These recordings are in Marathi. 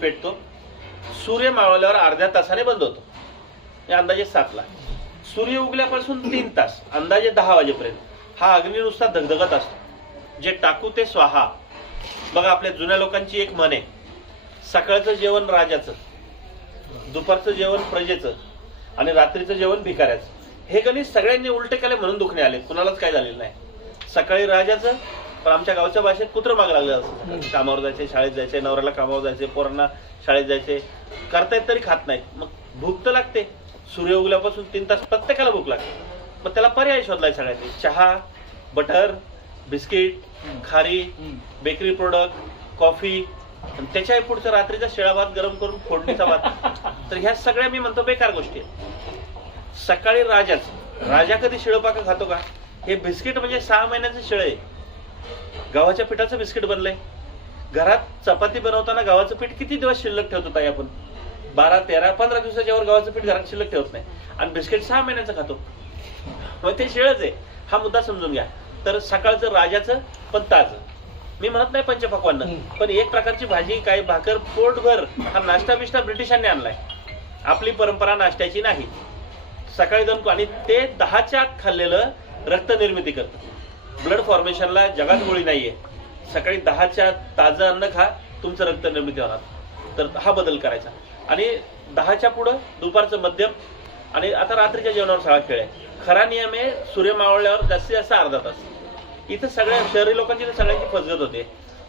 पेटतो, सूर्य मावळल्यावर अर्ध्या तासाने बंद होतो, अंदाजे 7ला. सूर्य उगल्यापासून 3 तास अंदाजे 10 वाजेपर्यंत हा अग्नी नुसता धगधगत असतो. जे टाकू ते स्वाहा. बघा आपल्या जुन्या लोकांची एक म्हण आहे, सकाळचं जेवण राजाचं, दुपारचं जेवण प्रजेचं आणि रात्रीचं जेवण भिकाऱ्याचं. हे गणित सगळ्यांनी उलटे केले म्हणून दुखणे आले, कुणालाच काय झालेलं नाही. सकाळी राजाचं, पण आमच्या गावच्या भाषेत कुत्र माग लागलं असं. कामावर जायचे, शाळेत जायचे, नवऱ्याला कामावर जायचे, पोरांना शाळेत जायचे, करतायत तरी खात नाहीत. मग भूक तर लागते. सूर्य उगल्यापासून 3 तास प्रत्येकाला भूक लागते. मग त्याला पर्याय शोधलाय सगळ्यांनी. चहा, बटर, बिस्किट, खारी, बेकरी प्रोडक्ट, कॉफी, त्याच्याही पुढचा रात्रीचा शिळा भात गरम करून फोडणीचा भात. तर ह्या सगळ्या मी म्हणतो बेकार गोष्टी आहेत. सकाळी राजा कधी शिळपाका खातो का? हे बिस्किट म्हणजे 6 महिन्याचं शिळ आहे. गव्हाच्या पिठाचं बिस्किट बनलंय. घरात चपाती बनवताना गव्हाचं पीठ किती दिवस शिल्लक ठेवतो ताई आपण? 12, 13, 15 दिवसाच्या वर गव्हाचं पीठ घरात शिल्लक ठेवत नाही, आणि बिस्किट 6 महिन्याचं खातो. मग ते शिळच आहे. हा मुद्दा समजून घ्या. तर सकाळचं राजाचं पण ताजं. मी म्हणत नाही पंचपक्वान्न, पण एक प्रकारची भाजी, काय भाकर, पोटभर. हा नाश्ता बिष्टा ब्रिटिशांनी आणलाय, आपली परंपरा नाश्त्याची नाही. सकाळी जाऊन, आणि ते 10च्या आत खाल्लेलं रक्त निर्मिती करतं. ब्लड फॉर्मेशनला जगात गोळी नाहीये. सकाळी 10च्या आत ताजं अन्न खा, तुमचं रक्त निर्मिती होणार. तर हा बदल करायचा. आणि 10च्या पुढं दुपारचं मध्यम, आणि आता रात्रीच्या जेवणावर सगळा खेळ आहे. खरा नियम आहे सूर्य मावळल्यावर जास्तीत जास्त अर्धा तास. इथं सगळ्या शहरी लोकांची तर सगळ्यांची फसगत होते.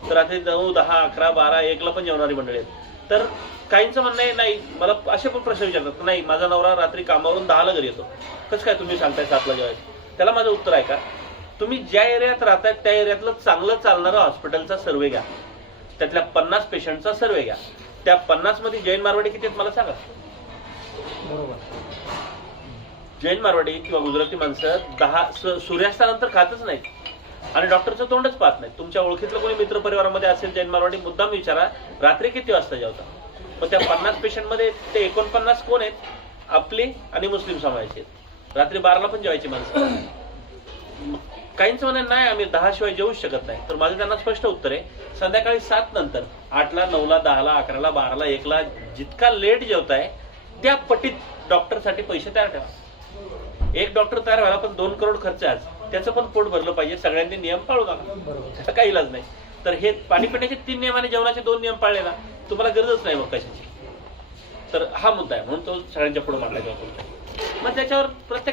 तर रात्री 9, 10, 11, 12, 1ला पण जेवणारी मंडळी आहेत. तर काहींचं म्हणणं आहे, नाही, मला असे पण प्रश्न विचारतात, नाही माझा नवरा रात्री कामावरून 10ला घरी येतो, कसं काय तुम्ही सांगताय 7ला जेवायचं? त्याला माझं उत्तर आहे का, तुम्ही ज्या एरियात राहताय त्या एरियातलं चांगलं चालणारं हॉस्पिटलचा सर्वे घ्या, त्यातल्या 50 पेशंटचा सर्वे घ्या. त्या 50 मध्ये जैन मारवाडी किती आहेत मला सांगा. जैन मारवाडी किंवा गुजराती माणसं 10 सूर्यास्तानंतर खातच नाहीत, आणि डॉक्टरचं तोंडच पाहत नाही. तुमच्या ओळखीतलं कोणी मित्र परिवारामध्ये असेल जैन मारवाडी, मुद्दाम विचारा रात्री किती वाजता जेवता. मग त्या 50 पेशंट मध्ये ते 49 कोण आहेत? आपली आणि मुस्लिम समाजाचे आहेत. रात्री 12ला पण जेवायची माणसं. काहींचं म्हणणं नाही आम्ही 10 शिवाय जेवूच शकत नाही. तर माझं त्यांना स्पष्ट उत्तर आहे, संध्याकाळी 7 नंतर 8ला, 9ला, 10ला, 11ला, 12ला, 1ला जितका लेट जेवताय त्या पटीत डॉक्टरसाठी पैसे तयार ठेवा. एक डॉक्टर तयार व्हायला पण 2 करोड खर्च आहे. त्याचं पण पोट भरलं पाहिजे. सगळ्यांनी नियम पाळू नका, त्याचा काही इलाज नाही. तर हे पाणी पिण्याचे 3 नियम आणि जेवणाचे 2 नियम पाळले ना, तुम्हाला गरजच नाही मग कशाची. तर हा मुद्दा आहे, म्हणून तो सगळ्यांच्या पुढे मांडला जातो. मग त्याच्यावर प्रत्येक